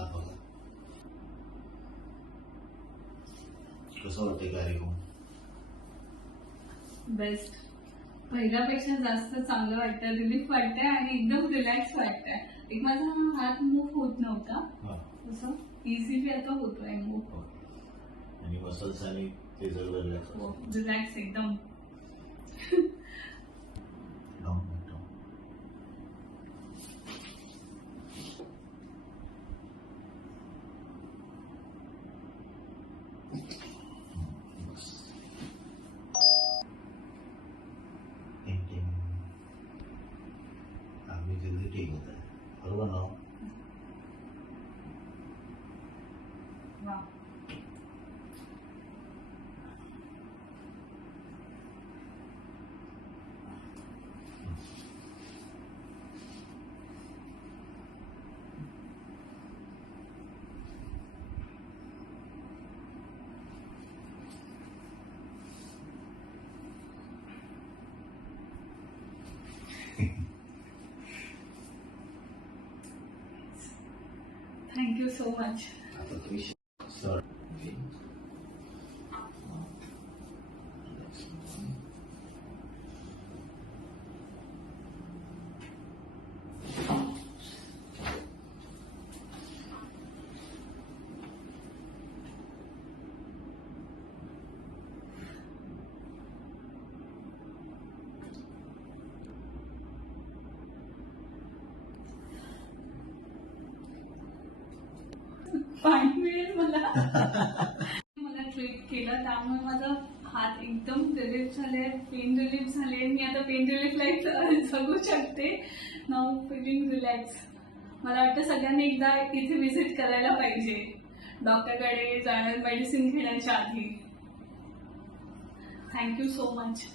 हात बघा. कसं वाटतंय कार्यक्रम? बेस्ट. पहिल्यापेक्षा जास्त चांगलं वाटतं, रिलीफ वाटतंय आणि एकदम रिलॅक्स वाटतंय. एक माझा हात मूव्ह होत नव्हता, तसं इझिली आता होतोय मूव्ह. आणि मसल्स आणि ते सगळं रिलॅक्स एकदम. आम्ही ठीक होत आहे, बरोबर ना? वा. Thank you so much. Sir. पाणी मिळेल मला. मला ट्रीट केलं त्यामुळे माझा हात एकदम रिलीफ झाले, पेन रिलीफ झाले. मी आता पेन रिलीफ लाईफ जगू शकते. Now feeling relax. मला वाटतं सगळ्यांनी एकदा इथे व्हिजिट करायला पाहिजे डॉक्टरकडे जाणार मेडिसिन घेण्याच्या आधी. Thank you so much.